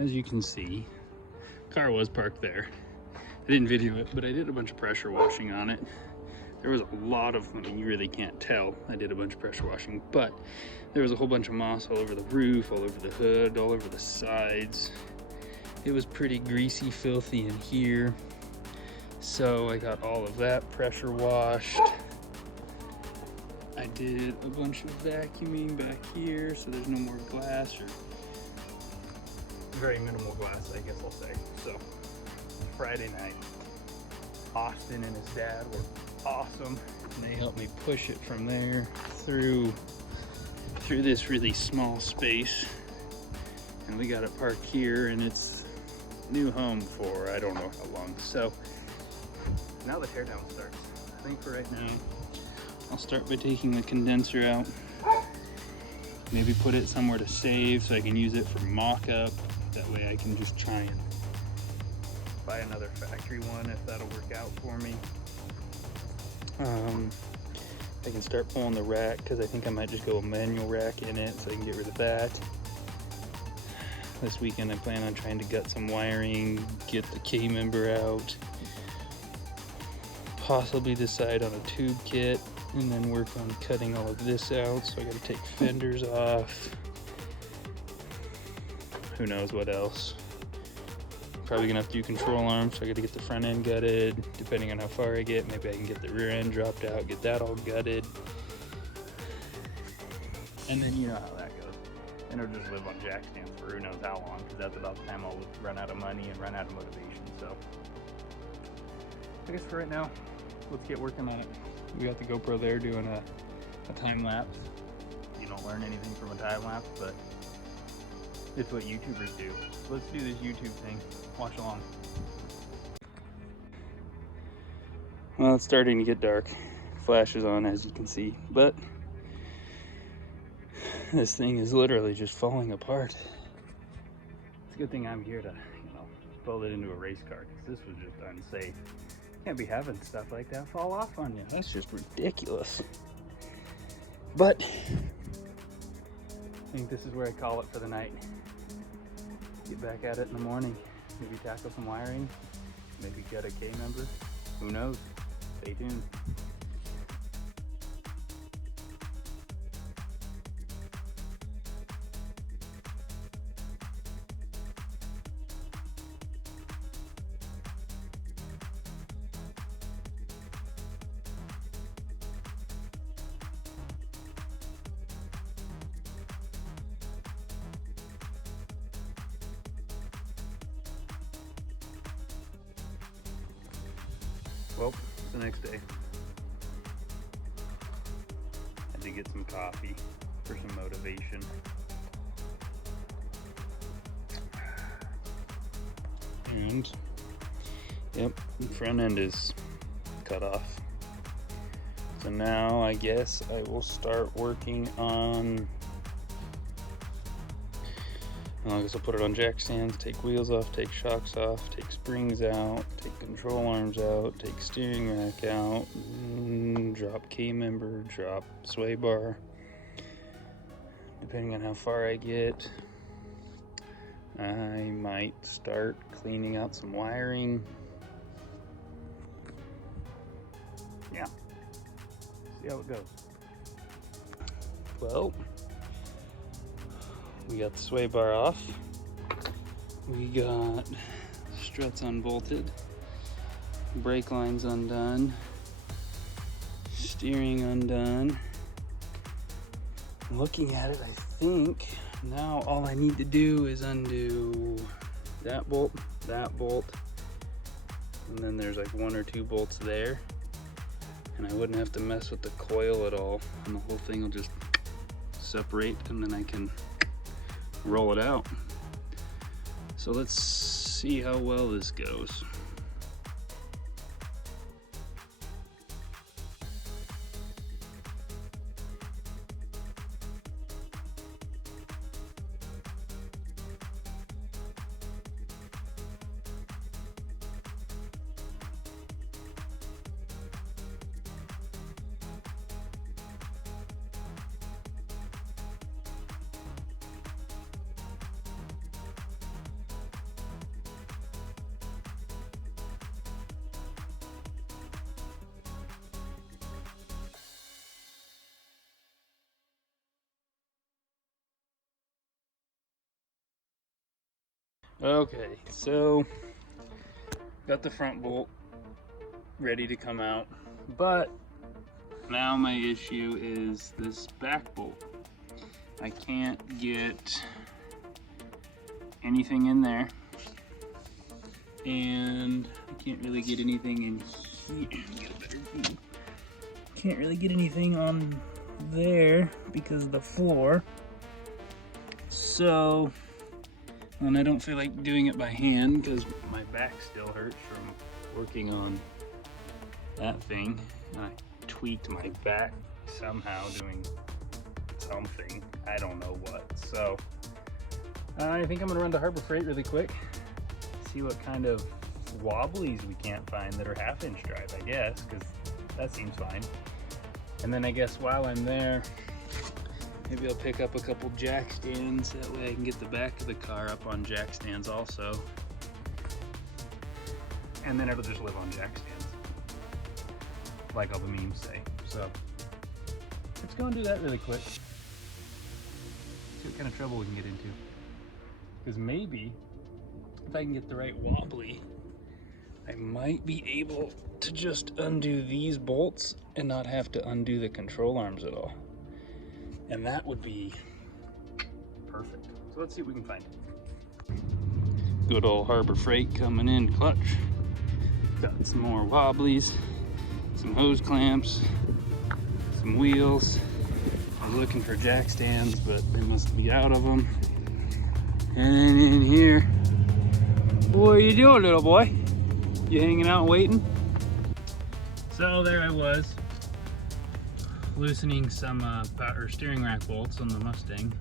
as you can see, car was parked there. I didn't video it, but I did a bunch of pressure washing on it. There was a lot of, I mean, you really can't tell I did a bunch of pressure washing, but there was a whole bunch of moss all over the roof, all over the hood, all over the sides. It was pretty greasy, filthy in here. So I got all of that pressure washed. I did a bunch of vacuuming back here, so there's no more glass, or very minimal glass, I guess I'll say. So Friday night, Austin and his dad were awesome, and they helped me push it from there through this really small space, and we got it parked here in its new home for I don't know how long. So now the teardown starts. I think for right now I'll start by taking the condenser out, maybe put it somewhere to save so I can use it for mock-up. That way I can just try and buy another factory one if that'll work out for me. I can start pulling the rack, because I think I might just go a manual rack in it so I can get rid of that. This weekend I plan on trying to gut some wiring, get the K-member out, possibly decide on a tube kit, and then work on cutting all of this out. So I gotta take fenders off. Who knows what else. Probably gonna have to do control arms, so I gotta get the front end gutted. Depending on how far I get, maybe I can get the rear end dropped out, get that all gutted. And then you know how that goes. And it'll just live on jack stands for who knows how long, because that's about the time I'll run out of money and run out of motivation. So I guess for right now, let's get working on it. We got the GoPro there doing a time lapse. You don't learn anything from a time lapse, but it's what YouTubers do. Let's do this YouTube thing. Watch along. Well, it's starting to get dark. Flash is on, as you can see, but this thing is literally just falling apart. It's a good thing I'm here to, build it into a race car, because this was just unsafe. Can't be having stuff like that fall off on you. That's just ridiculous. But I think this is where I call it for the night. Get back at it in the morning. Maybe tackle some wiring. Maybe get a K-member. Who knows? Stay tuned. Well, it's the next day. Had to get some coffee for some motivation. And, yep, the front end is cut off. So now I guess I will start working on, I guess I'll put it on jack stands, take wheels off, take shocks off, take springs out, take control arms out, take steering rack out, drop K-member, drop sway bar. Depending on how far I get, I might start cleaning out some wiring. Yeah, see how it goes. Well, we got the sway bar off. We got struts unbolted, brake lines undone, steering undone. Looking at it, I think now all I need to do is undo that bolt, and then there's like 1 or 2 bolts there, and I wouldn't have to mess with the coil at all, and the whole thing will just separate, and then I can roll it out. So let's see how well this goes. Okay, so got the front bolt ready to come out, but now my issue is this back bolt. I can't get anything in there, and I can't really get anything in here. Get a better view. Can't really get anything on there because of the floor. So, and I don't feel like doing it by hand because my back still hurts from working on that thing. And I tweaked my back somehow doing something. I don't know what. So, I think I'm gonna run to Harbor Freight really quick, see what kind of wobblies we can't find that are 1/2-inch drive, I guess, because that seems fine. And then I guess while I'm there, maybe I'll pick up a couple jack stands. That way I can get the back of the car up on jack stands also. And then it'll just live on jack stands, like all the memes say. So let's go and do that really quick. See what kind of trouble we can get into. Because maybe if I can get the right wobbly, I might be able to just undo these bolts and not have to undo the control arms at all. And that would be perfect. So let's see what we can find. Good old Harbor Freight coming in clutch. Got some more wobblies, some hose clamps, some wheels. I was looking for jack stands, but they must be out of them. And in here, what are you doing, little boy? You hanging out waiting? So there I was, loosening some power steering rack bolts on the Mustang,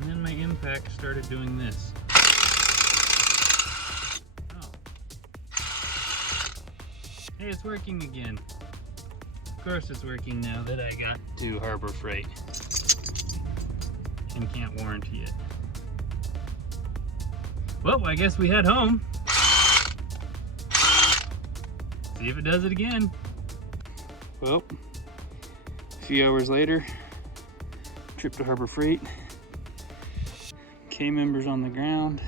and then my impact started doing this. Oh. Hey, it's working again. Of course it's working now that I got to Harbor Freight and can't warranty it. Well, I guess we head home. See if it does it again. Well, a few hours later, trip to Harbor Freight. K members on the ground.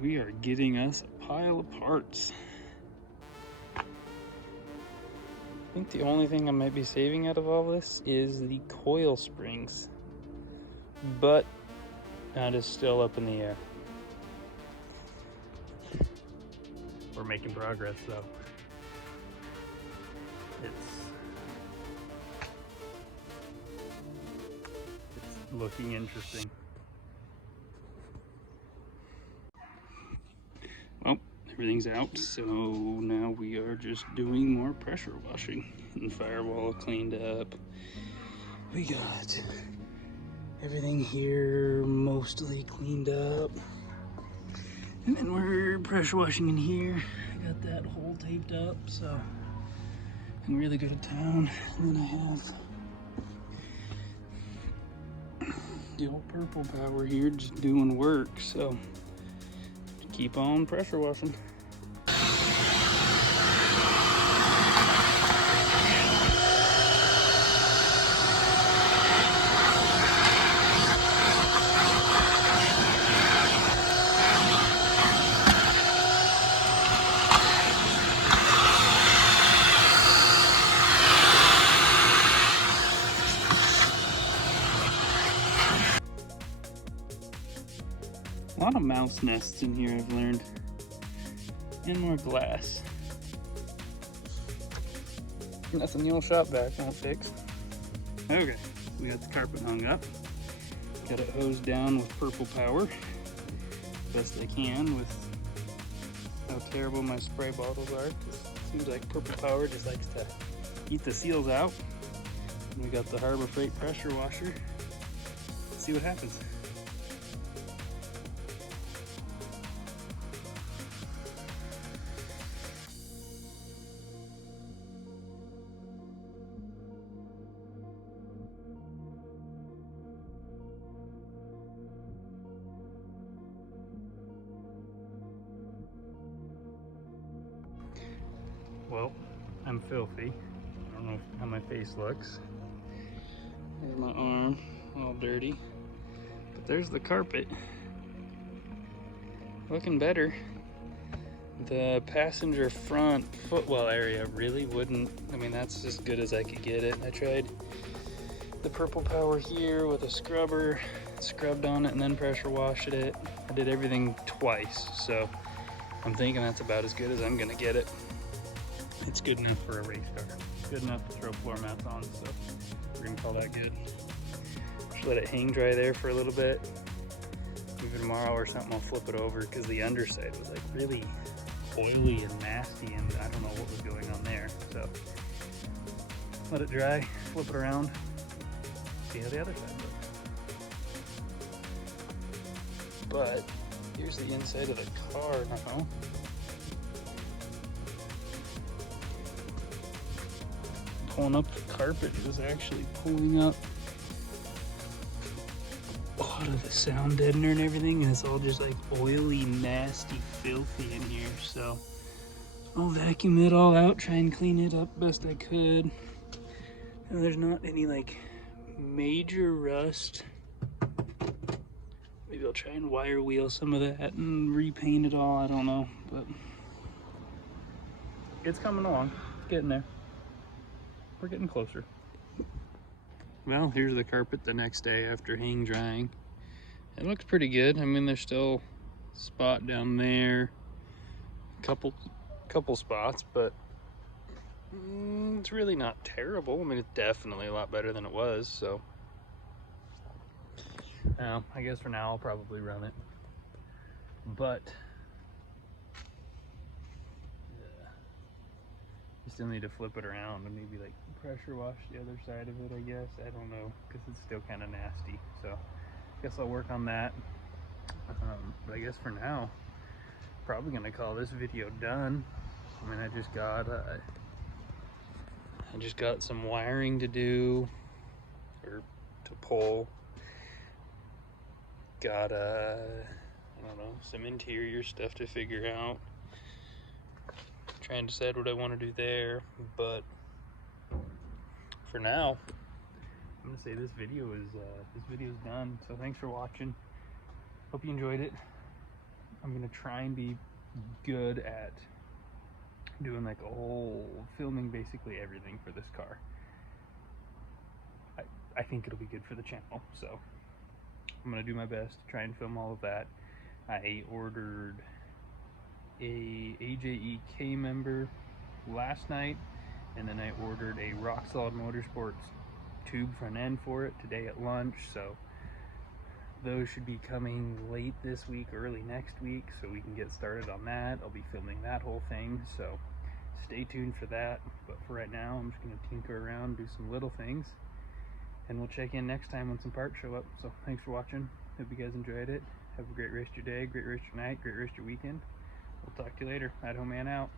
We are getting us a pile of parts. I think the only thing I might be saving out of all this is the coil springs, but that is still up in the air. We're making progress though. It's looking interesting. Well, everything's out, so now we are just doing more pressure washing and firewall cleaned up. We got everything here mostly cleaned up. And then we're pressure washing in here. I got that hole taped up, so I can really go to town. And then I have the old Purple Power here just doing work, so keep on pressure washing. A lot of mouse nests in here, I've learned. And more glass. Nothing the old shop vac won't fix. Okay, we got the carpet hung up. Got it hosed down with Purple Power. Best I can with how terrible my spray bottles are. It seems like Purple Power just likes to eat the seals out. And we got the Harbor Freight pressure washer. Let's see what happens. Well, I'm filthy. I don't know how my face looks. There's my arm, all dirty. But there's the carpet. looking better. The passenger front footwell area really wouldn't, I mean, that's as good as I could get it. I tried the Purple Power here with a scrubber, scrubbed on it and then pressure washed it. I did everything twice, so I'm thinking that's about as good as I'm gonna get it. It's good enough for a race car. Good enough to throw floor mats on, so we're gonna call that good. Just let it hang dry there for a little bit. Maybe tomorrow or something I'll flip it over, because the underside was like really oily and nasty, and I don't know what was going on there. So let it dry, flip it around, see how the other side looks. But here's the inside of the car now. Pulling up the carpet, it was actually pulling up a lot of the sound deadener and everything, and it's all just like oily, nasty, filthy in here. So I'll vacuum it all out, try and clean it up best I could. And there's not any like major rust. Maybe I'll try and wire wheel some of that and repaint it all, I don't know, but it's coming along, it's getting there. We're getting closer. Well, here's the carpet the next day after hang drying. It looks pretty good. I mean, there's still a spot down there, couple spots, but it's really not terrible. I mean, it's definitely a lot better than it was, so. I guess for now I'll probably run it, but I still need to flip it around and maybe like pressure wash the other side of it, I guess. I don't know, because it's still kind of nasty. So I guess I'll work on that. But I guess for now, probably gonna call this video done. I mean, I just got some wiring to do, or to pull. Got I don't know, some interior stuff to figure out. Trying to decide what I want to do there, but for now, I'm gonna say this video is done. So thanks for watching. Hope you enjoyed it. I'm gonna try and be good at doing like a whole filming basically everything for this car. I think it'll be good for the channel, so I'm gonna do my best to try and film all of that. I ordered a AJEK member last night, and then I ordered a Rock Solid Motorsports tube front end for it today at lunch. So those should be coming late this week, early next week, so we can get started on that. I'll be filming that whole thing, so stay tuned for that. But for right now, I'm just gonna tinker around, do some little things, and we'll check in next time when some parts show up. So thanks for watching. Hope you guys enjoyed it. Have a great rest of your day, great rest of your night, great rest of your weekend. We'll talk to you later. Idaho Man out.